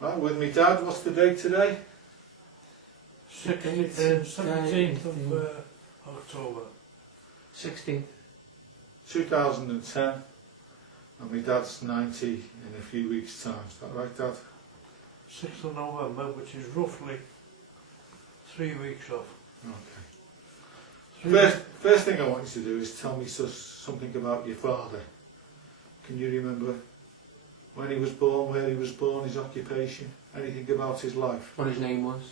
Right, with me dad, what's the date today? 17th of October. 16th. 2010, and my dad's 90 in a few weeks' time. Is that right, Dad? 6th of November, which is roughly 3 weeks off. Okay. First thing I want you to do is tell me something about your father. Can you remember when he was born, where he was born, his occupation, anything about his life? What his name was?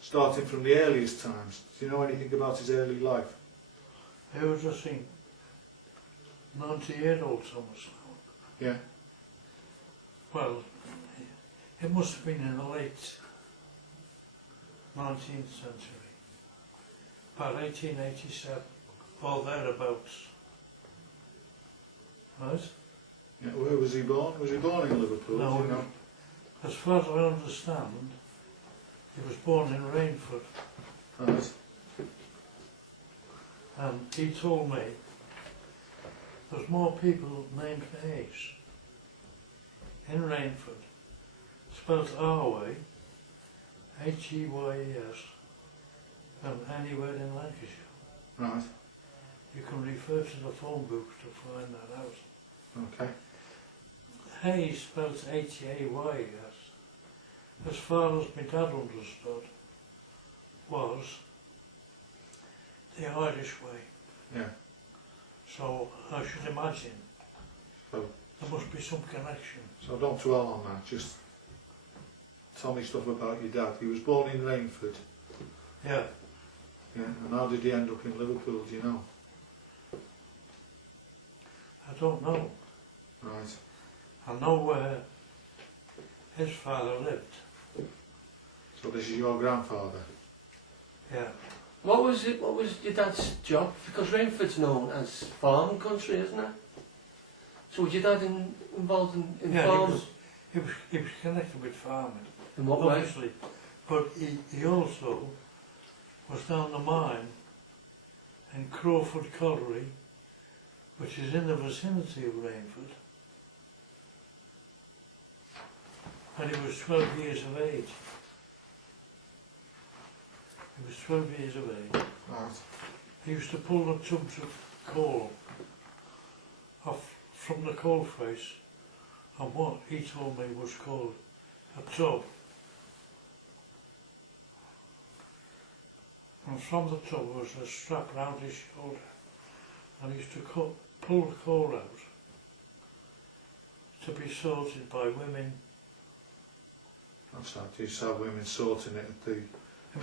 Starting from the earliest times. Do you know anything about his early life? He was, I think, 98-old Thomas now. Yeah. Well, it must have been in the late 19th century, about 1887, or thereabouts. Right? Yeah, where was he born? Was he born in Liverpool? No, do you know? as far as I understand, he was born in Rainford, Right. and he told me there's more people named Hayes in Rainford, spelled R-way, H-E-Y-E-S, than anywhere in Lancashire. Right. You can refer to the phone books to find that out. Okay. Hayes spelled H-A-Y-E-S, as far as my dad understood, was the Irish way. Yeah. So I should imagine So, there must be some connection. so don't dwell on that. Just tell me stuff about your dad. He was born in Rainford. Yeah, Yeah. And how did he end up in Liverpool? Do you know? I don't know. Right. I know where his father lived. So this is your grandfather. Yeah. What was your dad's job? Because Rainford's known as farming country, isn't it? So was your dad involved in Yeah, farms? he was connected with farming, In what way? obviously. But he also was down the mine in Crowford Colliery, which is in the vicinity of Rainford. And he was 12 years of age. He was 12 years of age. Right. He used to pull the tubs of coal off from the coal face, and what he told me was called a tub. And from the tub was a strap round his shoulder, and he used to pull the coal out to be sorted by women. That's right. You used to have women sorting it at the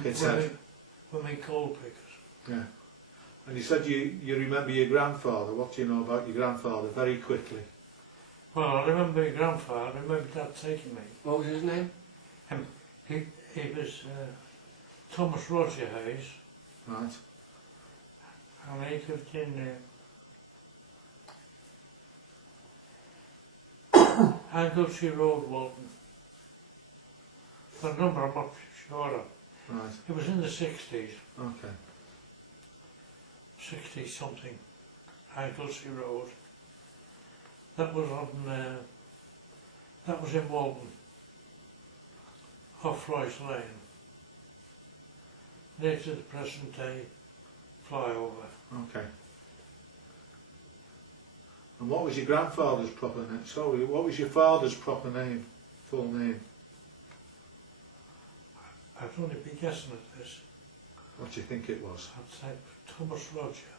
pit head. Women coal pickers. Yeah. And you said you remember your grandfather. What do you know about your grandfather? Very quickly. Well, I remember my grandfather, I remember Dad taking me. What was his name? He was Thomas Roger Hayes, Right. and he lived in Anglesey Road, Walton. The number I'm not sure of. Right. It was in the 60s, Okay. 60 something, Anglesey Road. That was on, that was in Walton, off Royce Lane, near to the present day flyover. Okay. And what was your grandfather's proper name? Sorry, what was your father's proper name? Full name? I'd only be guessing at this. What do you think it was? I'd say Thomas Roger.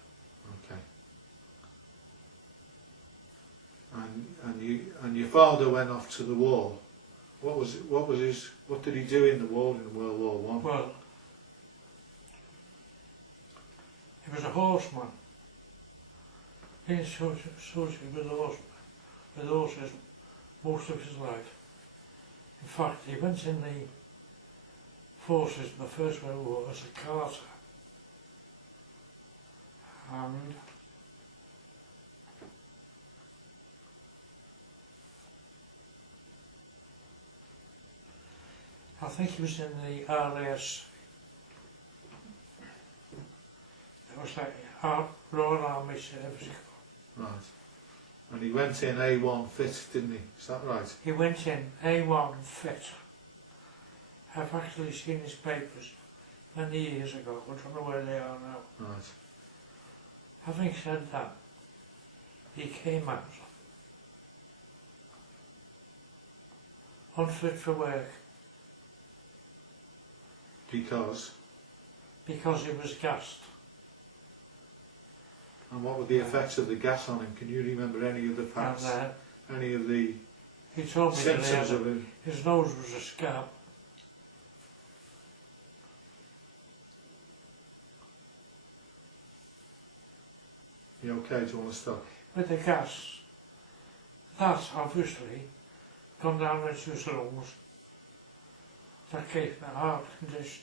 Okay. And your father went off to the war. What did he do in the war in World War One? Well, he was a horseman. He associated with horses most of his life. In fact, he went in the forces in the First World War as a carter. And I think he was in the RAS. It was like Royal Army Service Corps. Right. And he went in A1 fit, didn't he? Is that right? He went in A1 fit. I've actually seen his papers many years ago, I don't know where they are now. Right. Having said that, he came out unfit for work Because? because he was gassed. And what were the effects of the gas on him? Can you remember any of the facts? And Any of the he told me that he symptoms had of it? his nose was a scab. You okay? Do you want to stop? With the gas, that's obviously gone down into his lungs. That gave him a heart condition.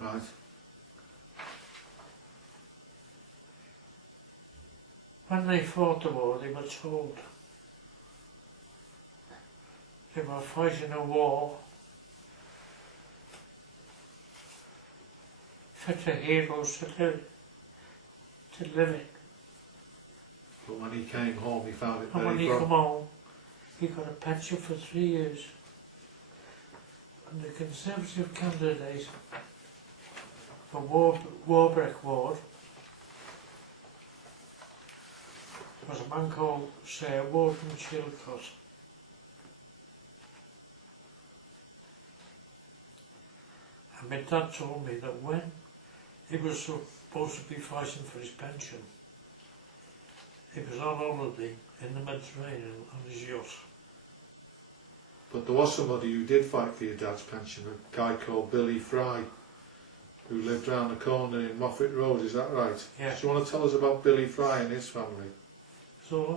Right. When they fought the war, they were told they were fighting a war fit for heroes to live in. But when he came home, he found it And when very he rough. come home, he got a pension for 3 years. And the Conservative candidate for Warbrick Ward was a man called Sir Warden Chilcott. And my dad told me that when he was supposed to be fighting for his pension, he was on holiday in the Mediterranean on his yacht. But there was somebody who did fight for your dad's pension, a guy called Billy Fry, who lived round the corner in Moffat Road, is that right? Yeah. Do you want to tell us about Billy Fry and his family? So